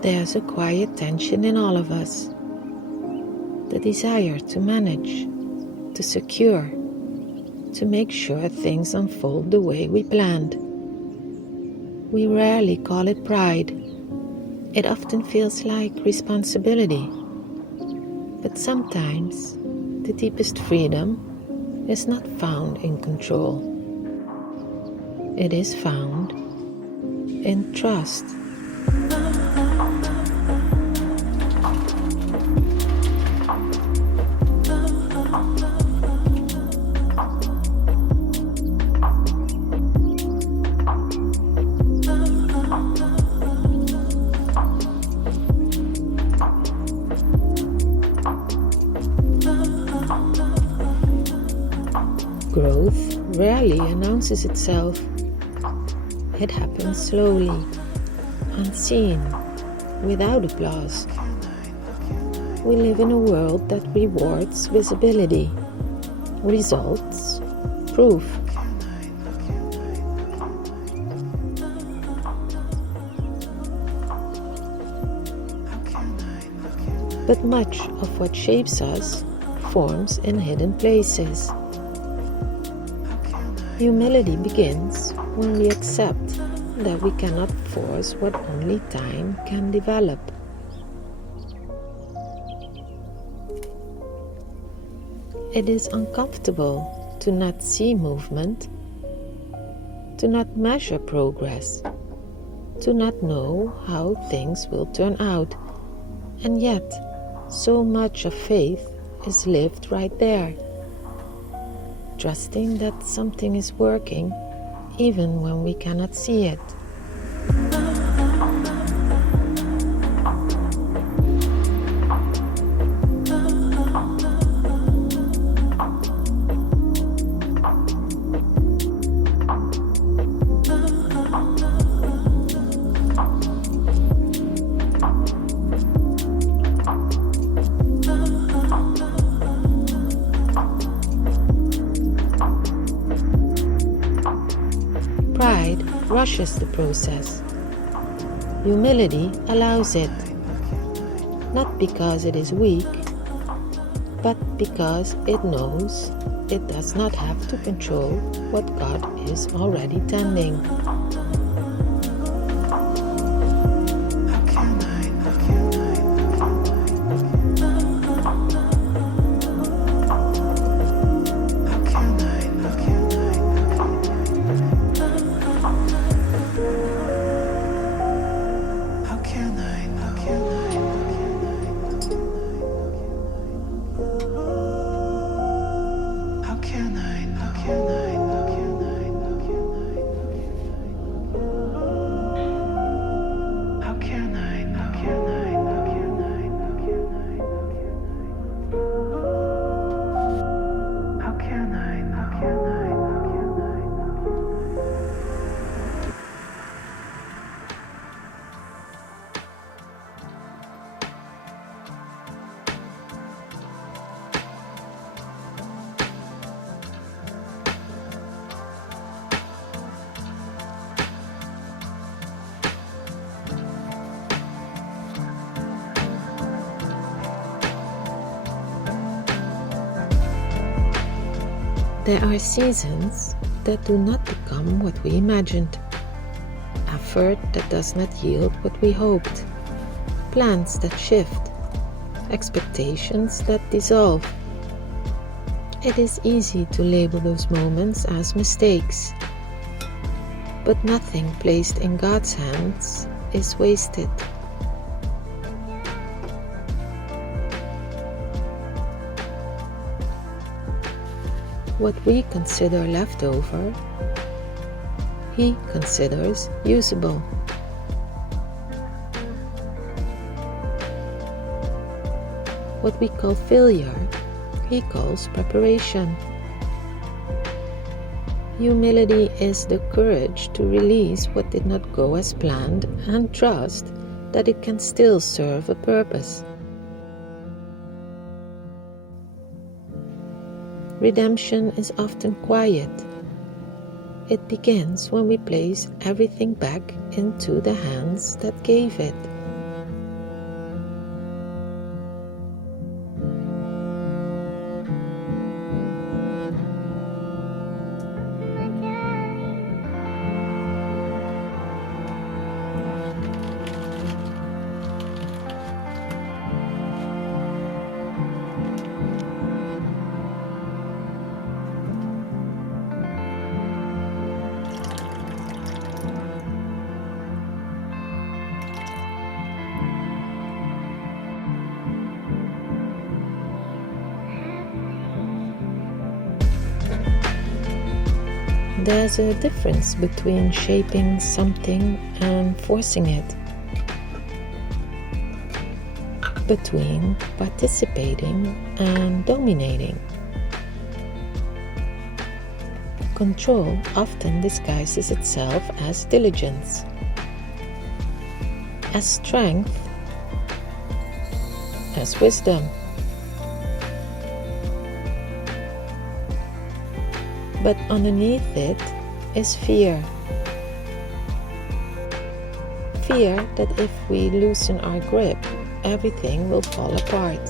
There's a quiet tension in all of us, the desire to manage, to secure, to make sure things unfold the way we planned. We rarely call it pride. It often feels like responsibility. But sometimes the deepest freedom is not found in control. It is found in trust. Growth rarely announces itself. It happens slowly, unseen, without applause. We live in a world that rewards visibility, results, proof. But much of what shapes us forms in hidden places. Humility begins when we accept that we cannot force what only time can develop. It is uncomfortable to not see movement, to not measure progress, to not know how things will turn out, and yet so much of faith is lived right there. Trusting that something is working even when we cannot see it. Pride rushes the process. Humility allows it, not because it is weak, but because it knows it does not have to control what God is already tending. There are seasons that do not become what we imagined, effort that does not yield what we hoped, plans that shift, expectations that dissolve. It is easy to label those moments as mistakes, but nothing placed in God's hands is wasted. What we consider leftover, He considers usable. What we call failure, He calls preparation. Humility is the courage to release what did not go as planned and trust that it can still serve a purpose. Redemption is often quiet. It begins when we place everything back into the hands that gave it. There's a difference between shaping something and forcing it, between participating and dominating. Control often disguises itself as diligence, as strength, as wisdom. But underneath it is fear. Fear that if we loosen our grip, everything will fall apart.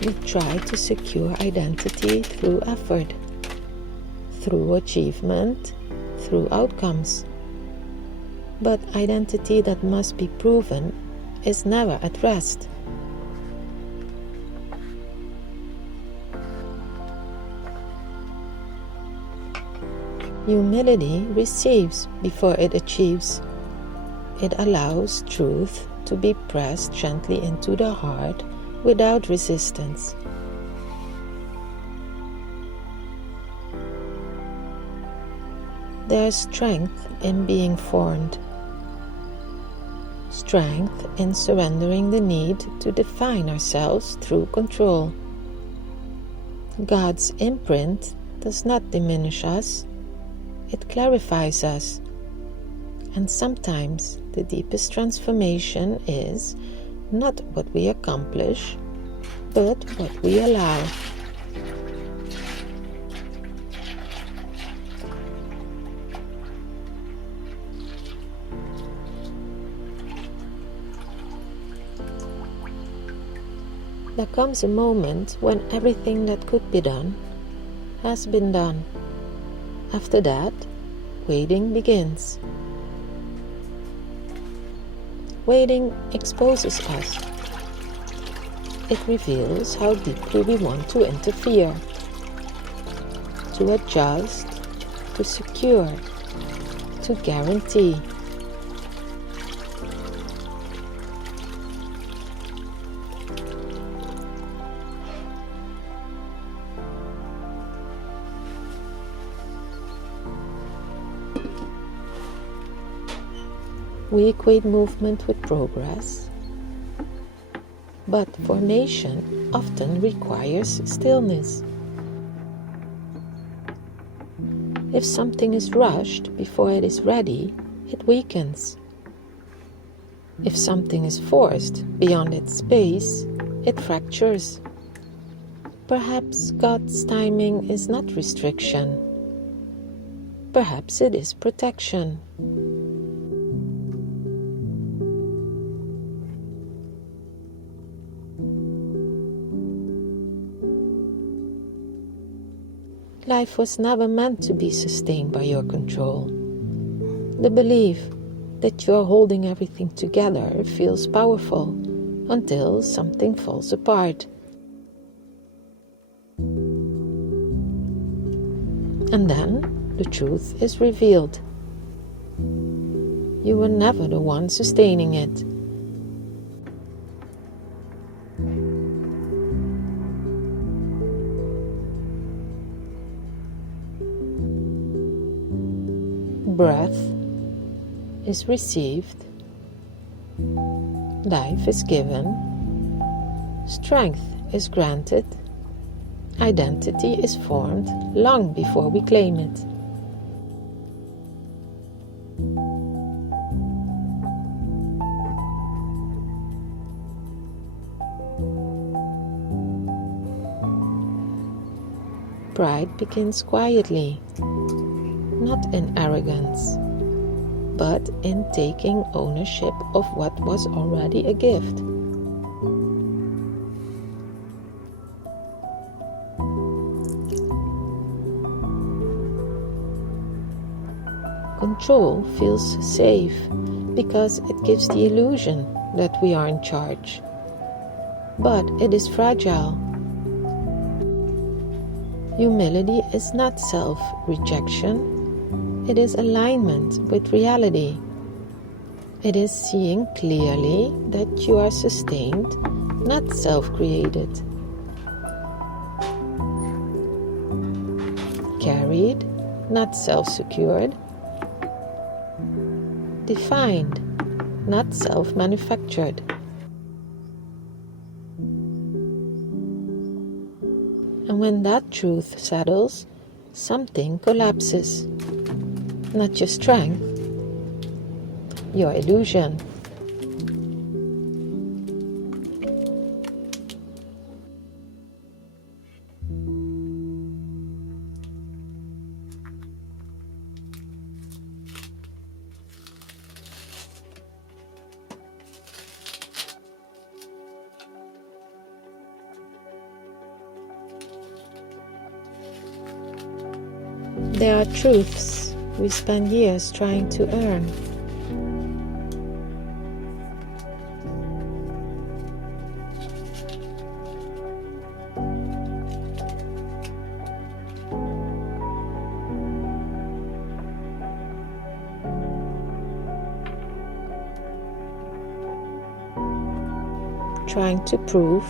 We try to secure identity through effort, through achievement, through outcomes. But identity that must be proven is never at rest. Humility receives before it achieves. It allows truth to be pressed gently into the heart without resistance. There is strength in being formed, strength in surrendering the need to define ourselves through control. God's imprint does not diminish us, it clarifies us. And sometimes the deepest transformation is not what we accomplish, but what we allow. There comes a moment when everything that could be done has been done. After that, waiting begins. Waiting exposes us. It reveals how deeply we want to interfere, to adjust, to secure, to guarantee. We equate movement with progress, but formation often requires stillness. If something is rushed before it is ready, it weakens. If something is forced beyond its space, it fractures. Perhaps God's timing is not restriction. Perhaps it is protection. Life was never meant to be sustained by your control. The belief that you are holding everything together feels powerful until something falls apart. And then the truth is revealed. You were never the one sustaining it. is received, life is given, strength is granted, identity is formed long before we claim it. Pride begins quietly, not in arrogance, but in taking ownership of what was already a gift. Control feels safe because it gives the illusion that we are in charge. But it is fragile. Humility is not self-rejection, it is alignment with reality. It is seeing clearly that you are sustained, not self-created. Carried, not self-secured. Defined, not self-manufactured. And when that truth settles, something collapses. Not your strength, your illusion. There are truths we spend years trying to earn. Trying to prove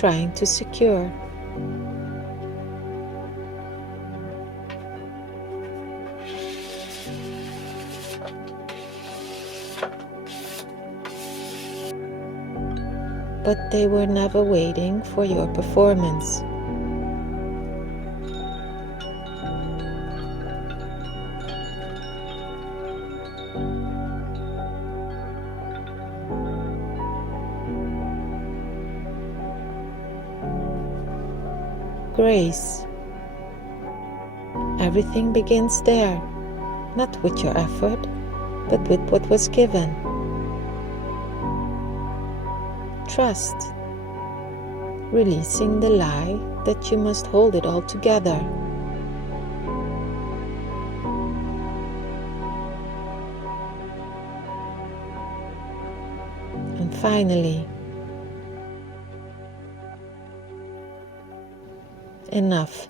trying to secure. But they were never waiting for your performance. Grace. Everything begins there, not with your effort, but with what was given. Trust. Releasing the lie that you must hold it all together. And finally, enough.